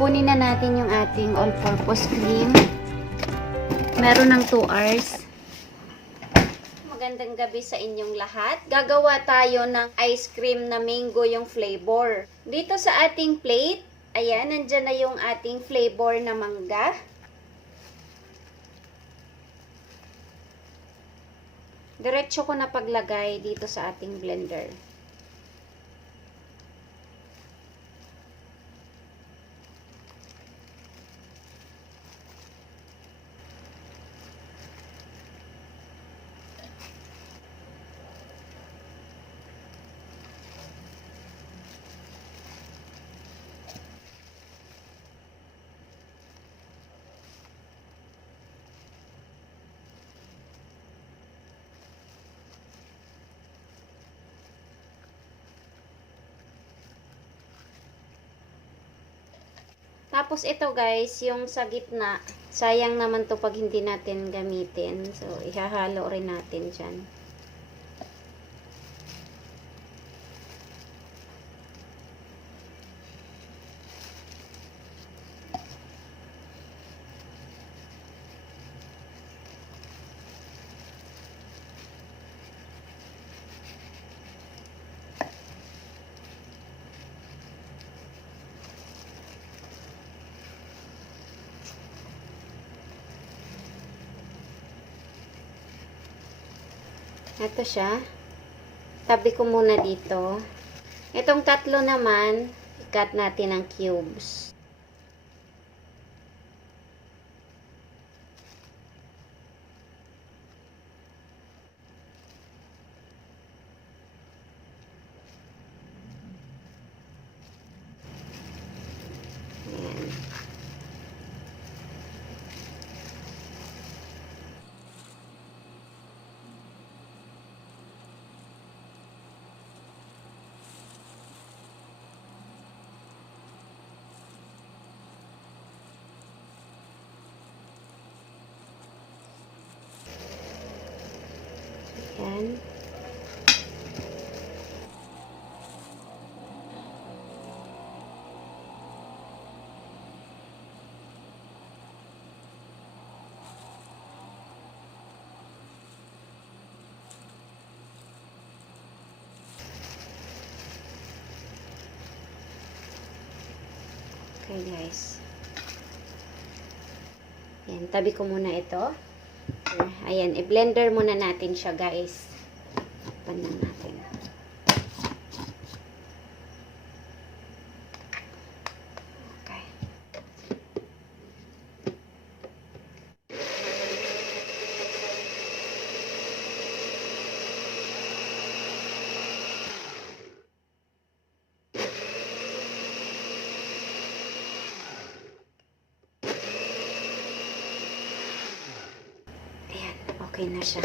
kunin na natin yung ating all-purpose cream. Meron ng 2 hours. Magandang gabi sa inyong lahat. Gagawa tayo ng ice cream na mango yung flavor. Dito sa ating plate, ayan, nandyan na yung ating flavor na mangga. Diretso ko na paglagay dito sa ating blender. Tapos ito guys, yung sa gitna, sayang naman to pag hindi natin gamitin. So, ihahalo rin natin dyan. Ito siya. Tabi ko muna dito. Itong tatlo naman, i-cut natin ng cubes. Ayan. Ayan. Okay guys. Ayan, tabi ko muna ito. Ayan, i-blender muna natin siya guys. Takpan lang natin. Okay. Ayan, okay na siya.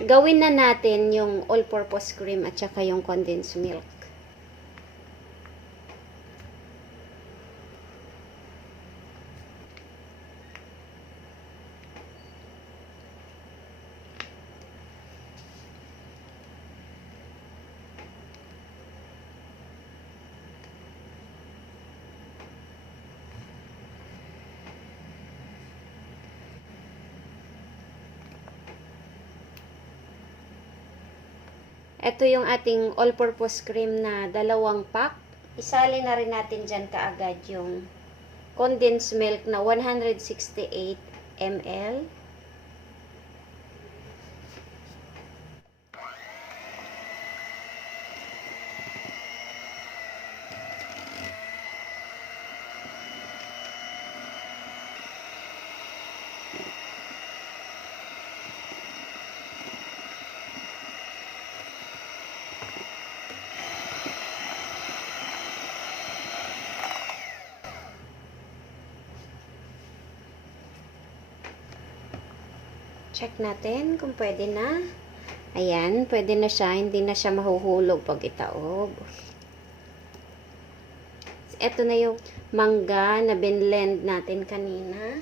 Gawin na natin yung all-purpose cream at saka yung condensed milk. Ito yung ating all-purpose cream na 2 pack. Isali na rin natin dyan kaagad yung condensed milk na 168 ml. Check natin kung pwede na. Ayan, pwede na siya. Hindi na siya mahuhulog pag itaob. Ito na yung mangga na binlend natin kanina.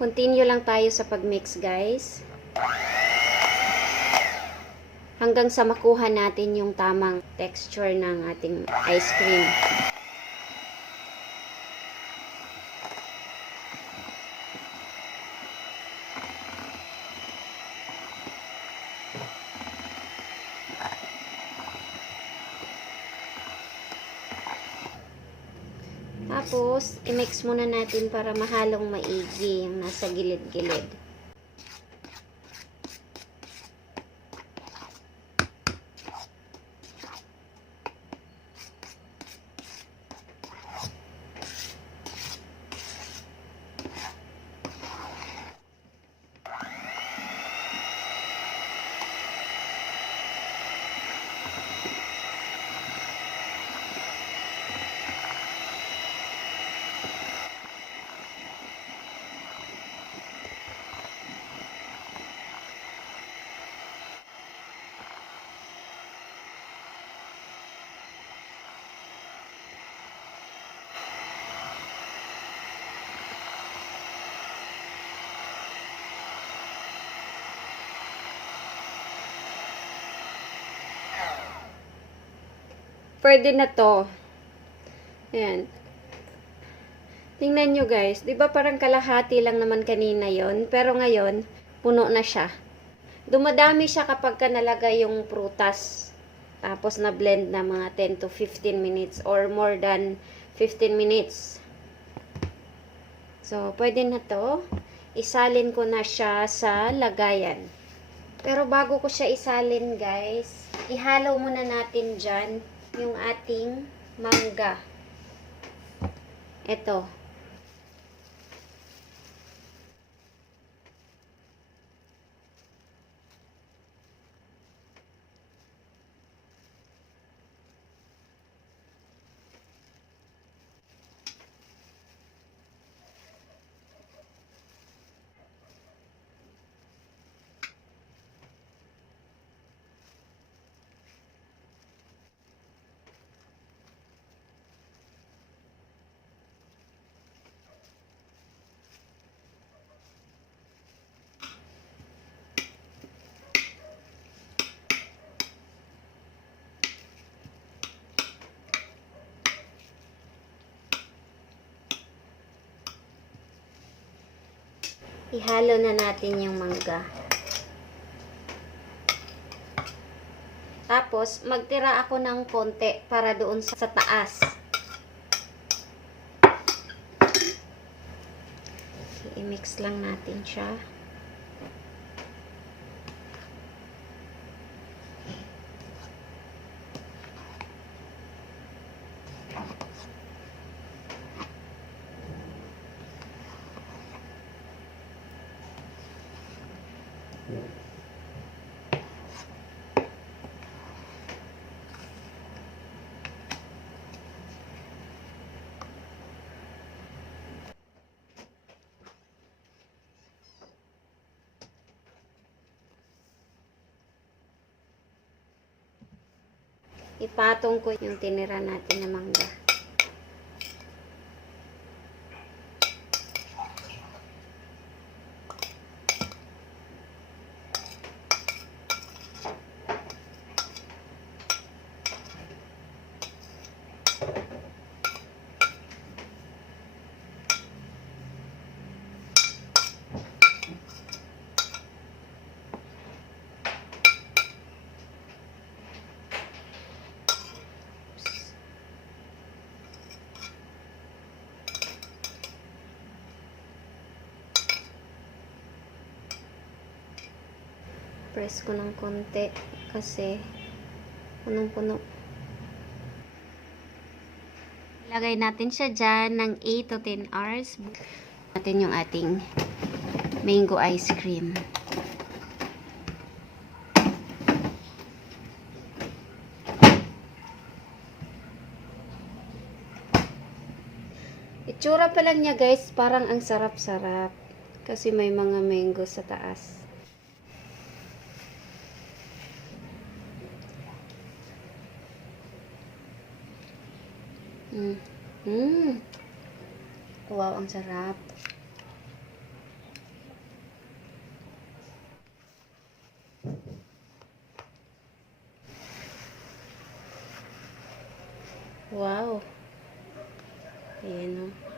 Continue lang tayo sa pagmix, guys. hanggang sa makuha natin yung tamang texture ng ating ice cream. Tapos, i-mix muna natin para mahalong maigi yung nasa gilid-gilid. Pwede na to. Ayan. Tingnan nyo guys. Diba parang kalahati lang naman kanina yon, pero ngayon, puno na siya. Dumadami siya kapag ka nalagay yung prutas. Tapos na blend na mga 10 to 15 minutes or more than 15 minutes. So, pwede na to. Isalin ko na siya sa lagayan. Pero bago ko siya isalin guys, ihalo muna natin dyan yung ating mangga. Ito. Ihalo na natin yung mangga. Tapos, magtira ako ng konti para doon sa taas. I-mix lang natin siya. Ipatong ko yung tinira natin na mangga. Press ko ng konti kasi punong-puno. Ilagay natin siya dyan ng 8 to 10 hours. Natin yung ating mango ice cream. Itsura pa lang niya guys, parang ang sarap-sarap. Kasi may mga mango sa taas. Wow, ang sarap. Wow. Ayan, oh.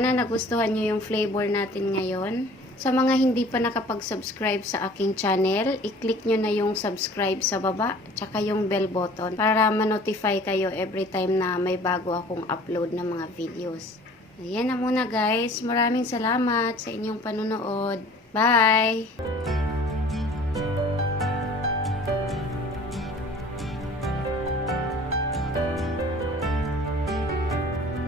Sana nagustuhan nyo yung flavor natin ngayon. Sa mga hindi pa nakapag-subscribe sa aking channel, i-click nyo na yung subscribe sa baba, tsaka yung bell button para ma-notify kayo every time na may bago akong upload ng mga videos. Ayan na muna guys. Maraming salamat sa inyong panunood. Bye!